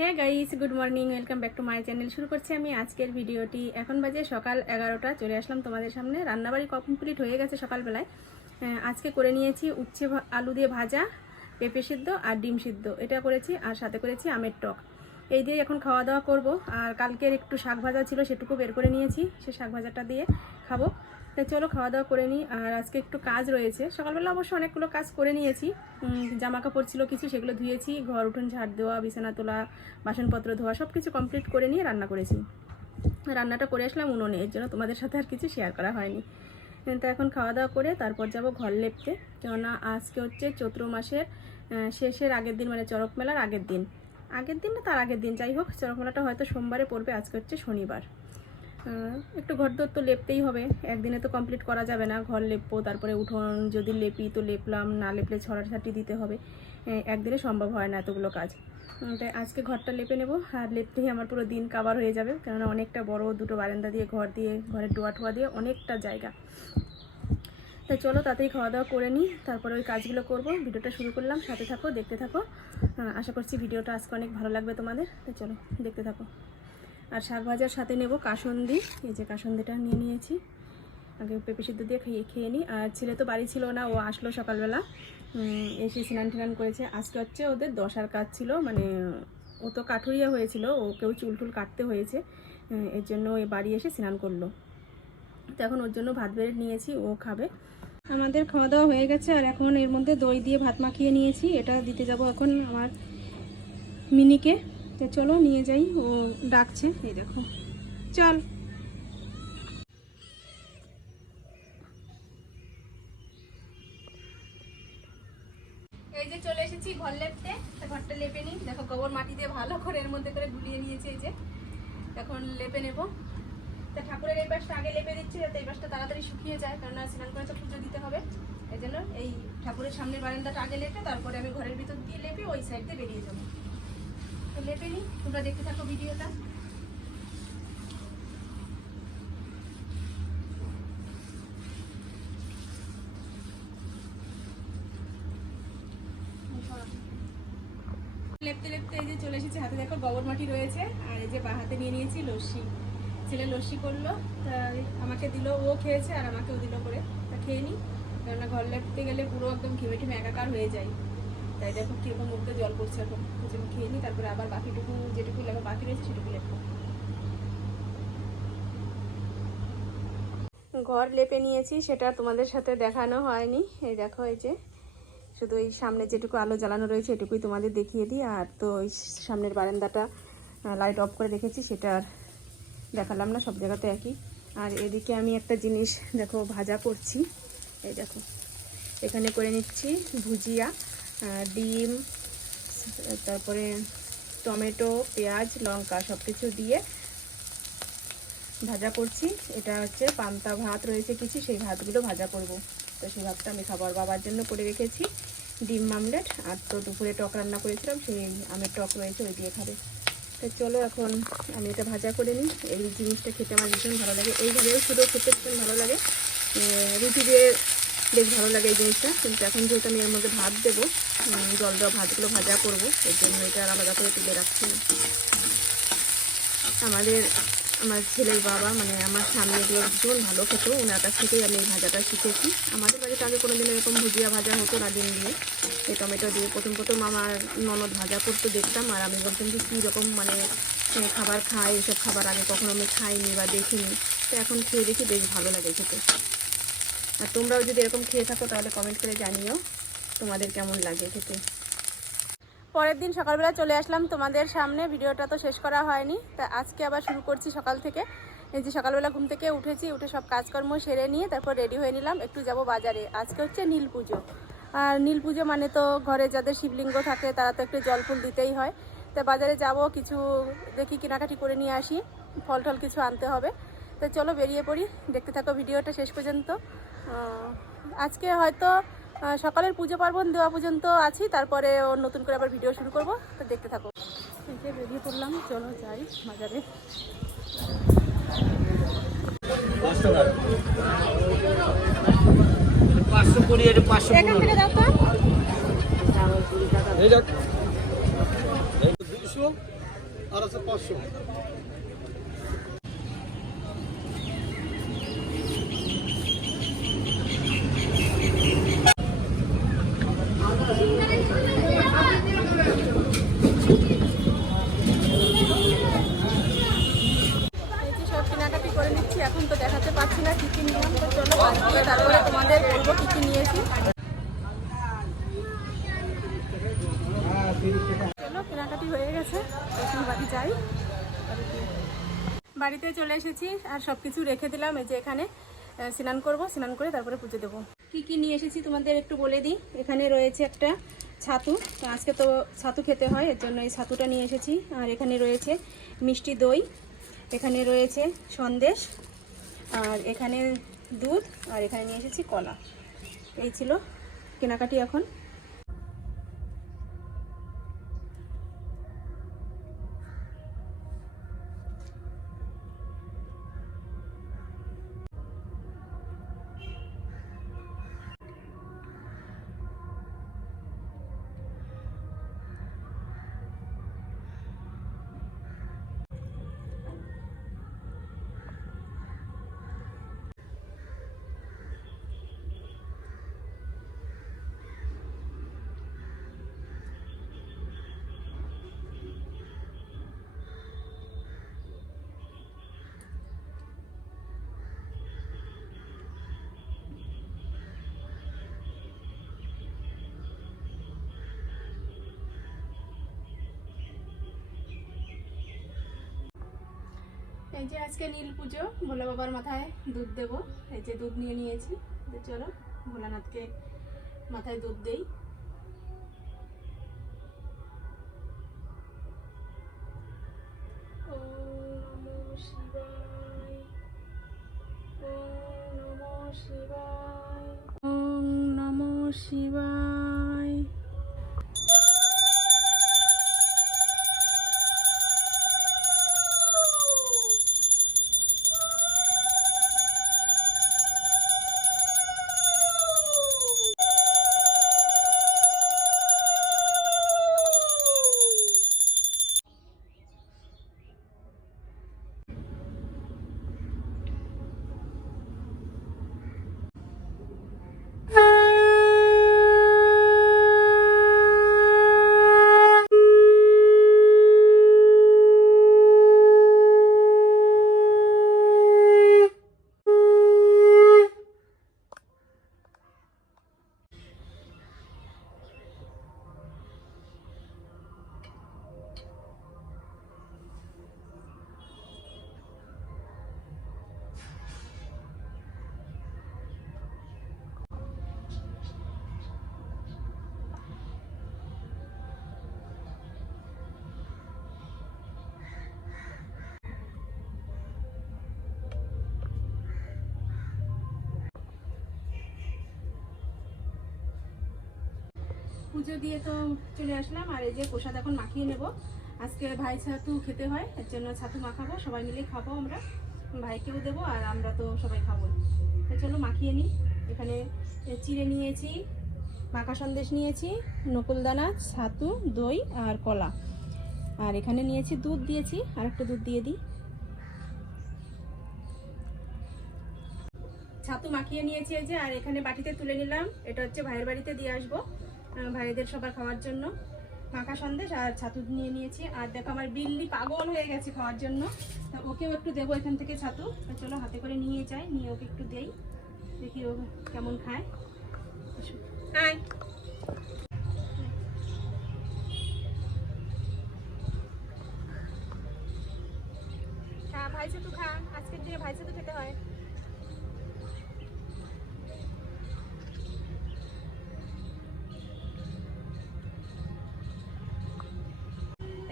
হ্যাঁ guys good morning welcome back to my channel শুরু করছি আমি আজকের ভিডিওটি। এখন বাজে সকাল এগারোটা, চলে আসলাম তোমাদের সামনে। রান্নাবাড়ি কমপ্লিট হয়ে গেছে সকালবেলায়। আজকে করে নিয়েছি উচ্ছে আলু দিয়ে ভাজা, পেঁপে সিদ্ধ আর ডিম সিদ্ধ। এটা করেছি আর সাথে করেছি আমের টক। এই দিয়ে এখন খাওয়া দাওয়া করব। আর কালকের একটু শাক ভাজা ছিল, সেটুকু বের করে নিয়েছি, সে শাক ভাজাটা দিয়ে খাব। তাই চলো খাওয়া দাওয়া করে নিই। আর আজকে একটু কাজ রয়েছে। সকালবেলা অবশ্য অনেকগুলো কাজ করে নিয়েছি। জামা কাপড় ছিল কিছু, সেগুলো ধুয়েছি, ঘর উঠোন ঝাড় দেওয়া, বিছানা তোলা, বাসনপত্র ধোয়া সব কিছু কমপ্লিট করে নিয়ে রান্না করেছি। রান্নাটা করে আসলাম উনুনে, এর জন্য তোমাদের সাথে আর কিছু শেয়ার করা হয়নি। তো এখন খাওয়া দাওয়া করে তারপর যাব ঘর লেপতে। কেননা আজকে হচ্ছে চৈত্র মাসের শেষের আগের দিন মানে চড়ক মেলার আগের দিন। আগের দিন না, তার আগের দিন। যাই হোক চড়ক হয়তো সোমবারে পড়বে, আজকে হচ্ছে শনিবার। একটু ঘর দোর তো লেপতেই হবে। একদিনে তো কমপ্লিট করা যাবে না, ঘর লেপবো, তারপরে উঠোন যদি লেপি তো লেপলাম, না লেপলে ছড়াছাটি দিতে হবে। একদিনে সম্ভব হয় না এতগুলো কাজ। তাই আজকে ঘরটা লেপে নেব, আর লেপতেই আমার পুরো দিন কাবার হয়ে যাবে, কেননা অনেকটা বড় দুটো বারান্দা দিয়ে, ঘর দিয়ে, ঘরের ডোয়া টোয়া দিয়ে অনেকটা জায়গা। তাই চলো তাতেই খাওয়া দাওয়া করে নিই, তারপরে ওই কাজগুলো করব। ভিডিওটা শুরু করলাম, সাথে থাকো, দেখতে থাকো। আশা করছি ভিডিওটা আজকে অনেক ভালো লাগবে তোমাদের। তাই চলো, দেখতে থাকো। আর শাক ভাজার সাথে নেব কাসন্দি। এই যে কাসন্দিটা নিয়ে নিয়েছি। আগে পেঁপে সিদ্ধ দিয়ে খেয়ে খেয়ে নিই। আর ছেলে তো বাড়ি ছিল না, ও আসলো সকালবেলা। এসে স্নান টান করেছে। আজকে হচ্ছে ওদের দশার কাজ ছিল মানে ও তো কাঠুরিয়া হয়েছিল ওকেও চুল টুল কাটতে হয়েছে। এর জন্য ওই বাড়ি এসে স্নান করল। তো এখন ওর জন্য ভাত বেড়ে নিয়েছি, ও খাবে। আমাদের খাওয়া দাওয়া হয়ে গেছে, আর এখন এর মধ্যে দই দিয়ে ভাত মাখিয়ে নিয়েছি। এটা দিতে যাব এখন আমার মিনিকে। তো চলো নিয়ে যাই, ও ডাকছে, এই দেখো। চল। এই যে চলে এসেছি ঘর ঘরটা লেপে নিই। দেখো গোবর মাটি দিয়ে ভালো করে এর মধ্যে করে গুলিয়ে নিয়েছে এই যে। এখন লেপে নেব। তা ঠাকুরের এই পাশটা আগে লেপে দিচ্ছি যাতে এই পাশটা তাড়াতাড়ি শুকিয়ে যায় কারণ স্নান করে তো পুজো দিতে হবে। এই জন্য এই ঠাকুরের সামনের বারান্দাটা আগে লেপে, তারপরে আমি ঘরের ভিতর দিয়ে লেপে ওই সাইড দিয়ে বেরিয়ে যাব। তো লেপে নিই তোমরা দেখতে থাকো ভিডিওটা। লেপতে লেপতে এই যে চলে এসেছে, হাতে দেখো গোবর মাটি রয়েছে, আর এই যে বা হাতে নিয়ে নিয়েছি লস্যি। ছেলে লস্যি করল আমাকে দিল, ও খেয়েছে আর আমাকেও দিল করে। তা খেয়ে নিই কেননা ঘর লেপতে গেলে পুরো একদম ঘেমে ঠেমে একাকার হয়ে যায়। তাই দেখো কীরকম মুখে জল পড়ছে এখন। জন্য খেয়ে নিই তারপরে আবার বাকিটুকু যেটুকু লেখা বাকি রয়েছে সেটুকু লেখবো ঘর লেপে নিয়েছি, সেটা তোমাদের সাথে দেখানো হয়নি। এই দেখো এই যে, শুধু এই সামনে যেটুকু আলো জ্বালানো রয়েছে, এটুকুই তোমাদের দেখিয়ে দিই। আর তো ওই সামনের বারান্দাটা লাইট অফ করে দেখেছি সেটা আর দেখালাম না, সব জায়গাতে একই। আর এদিকে আমি একটা জিনিস, দেখো, ভাজা করছি। এই দেখো, এখানে করে নিচ্ছি ভুজিয়া ডিম, তারপরে টমেটো, পেঁয়াজ, লঙ্কা সব কিছু দিয়ে ভাজা করছি। এটা হচ্ছে পান্তা ভাত রয়েছে কিছু, সেই ভাতগুলো ভাজা করব। তো সেই ভাতটা আমি খাবার বাবার জন্য করে রেখেছি, ডিম মামলেট আর তো দুপুরে টক রান্না করেছিলাম, সেই আমের টক রয়েছে, ওই দিয়ে খাবে। তো চলো এখন আমি এটা ভাজা করে নিই। এই জিনিসটা খেতে আমার ভীষণ ভালো লাগে। এই যে শুধু খেতে ভীষণ ভালো লাগে রুটি দিয়ে বেশ ভালো লাগে এই জিনিসটা। কিন্তু এখন যেহেতু আমি এর মধ্যে ভাত দেবো জল দেওয়া ভাতগুলো ভাজা করব, এর জন্য এটা আলাদা করে তুলে রাখছি। আমাদের আমার ছেলের বাবা মানে আমার স্বামী এগুলো ভীষণ ভালো খেত। ওনার কাছ থেকেই আমি এই ভাজাটা শিখেছি। আমাদের বাড়িতে আগে কোনো দিন এরকম ভুজিয়া ভাজা হতো না ডিম দিয়ে। এই টমেটো দিয়ে প্রথম প্রথম আমার ননদ ভাজা করতে দেখতাম, আর আমি বলতাম যে কী রকম মানে খাবার খাই এসব খাবার আগে কখনো আমি খাইনি বা দেখিনি। তো এখন খেয়ে দেখি বেশ ভালো লাগে খেতে। আর তোমরাও যদি এরকম খেয়ে থাকো তাহলে কমেন্ট করে জানিও তোমাদের কেমন লাগে খেতে। পরের দিন সকালবেলা চলে আসলাম তোমাদের সামনে। ভিডিওটা তো শেষ করা হয়নি। তা আজকে আবার শুরু করছি সকাল থেকে। এই যে সকালবেলা ঘুম থেকে উঠেছি, উঠে সব কাজকর্ম সেরে নিয়ে তারপর রেডি হয়ে নিলাম একটু যাব বাজারে। আজকে হচ্ছে নীল পুজো। আর নীল পুজো মানে তো ঘরে যাদের শিবলিঙ্গ থাকে তারা তো একটু জল ফুল দিতেই হয়। তা বাজারে যাব, কিছু দেখি কেনাকাটি করে নিয়ে আসি। ফল টল কিছু আনতে হবে। তো চলো বেরিয়ে পড়ি। দেখতে থাকো ভিডিওটা শেষ পর্যন্ত। আজকে হয়তো সকালের পুজো পার্বণ দেওয়া পর্যন্ত আছি তারপরে ও নতুন করে আবার ভিডিও শুরু করব। তো দেখতে থাকো। যে বেরিয়ে পড়লাম চলো যাই বাজারে। পাঁচশো কুড়ি পাঁচশো দুশো আর আছে পাঁচশো এই যে সব কেনাকাটি করে নিচ্ছি এখন তো দেখাতে পাচ্ছি না কী কী তো চলো তারপরে তোমাদের বলব কী কী নিয়েছি চলো, কেনাকাটি হয়ে গেছে, এখন বাড়ি যাই। বাড়িতে চলে এসেছি আর সব কিছু রেখে দিলাম, এই যে এখানে স্নান করব, স্নান করে তারপরে পুজো দেবো। কি কি নিয়ে এসেছি তোমাদের একটু বলে দিই। এখানে রয়েছে একটা ছাতু আজকে তো ছাতু খেতে হয়, এর জন্য এই ছাতুটা নিয়ে এসেছি। আর এখানে রয়েছে মিষ্টি দই, এখানে রয়েছে সন্দেশ আর এখানে দুধ আর এখানে নিয়ে এসেছি কলা। এই ছিল কেনাকাটি এখন। এই যে আজকে নীল পুজো, ভোলা বাবার মাথায় দুধ দেবো। এই যে দুধ নিয়ে নিয়েছি। চলো, ভোলানাথকে মাথায় দুধ দেই। পুজো দিয়ে তো চলে আসলাম। আর এই যে প্রসাদ এখন মাখিয়ে নেব। আজকে ভাই ছাতু খেতে হয়, এর জন্য ছাতু মাখাবো। সবাই মিলে খাব আমরা। ভাইকেও দেবো আর আমরা তো সবাই খাব। তো চলো মাখিয়ে নিই। এখানে চিড়ে নিয়েছি, মাখা সন্দেশ নিয়েছি, নকুলদানা, ছাতু, দই আর কলা। আর এখানে নিয়েছি দুধ দিয়েছি, আর একটু দুধ দিয়ে দিই। ছাতু মাখিয়ে নিয়েছি এই যে, আর এখানে বাটিতে তুলে নিলাম। এটা হচ্ছে ভাইয়ের বাড়িতে দিয়ে আসব। ভাইদের সবার খাওয়ার জন্য। মাখা সন্দেশ আর ছাতু নিয়ে নিয়েছি। আর দেখো আমার বিল্লি পাগল হয়ে গেছে খাওয়ার জন্য। তা ওকেও একটু দেবো এখান থেকে ছাতু। তো চলো হাতে করে নিয়ে যাই নিয়ে ওকে একটু দেই। দেখি ও কেমন খায়। খা ভাই ছাতু খা। আজকের দিনে ভাই ছাতু খেতে হয়।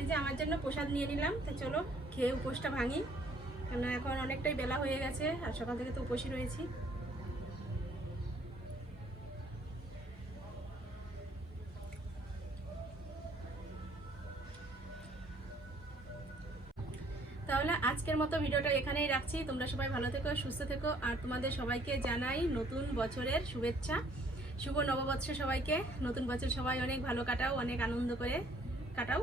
যে আমার জন্য প্রসাদ নিয়ে নিলাম। তো চলো, খেয়ে উপোসটা ভাঙি। কেন এখন অনেকটাই বেলা হয়ে গেছে, আর সকাল থেকে তো উপোসই রয়েছি। তাহলে আজকের মতো ভিডিওটা এখানেই রাখছি। তোমরা সবাই ভালো থেকো, সুস্থ থেকো, আর তোমাদের সবাইকে জানাই নতুন বছরের শুভেচ্ছা। শুভ নববৎসর সবাইকে। নতুন বছর সবাই অনেক ভালো কাটাও, অনেক আনন্দ করে কাটাও।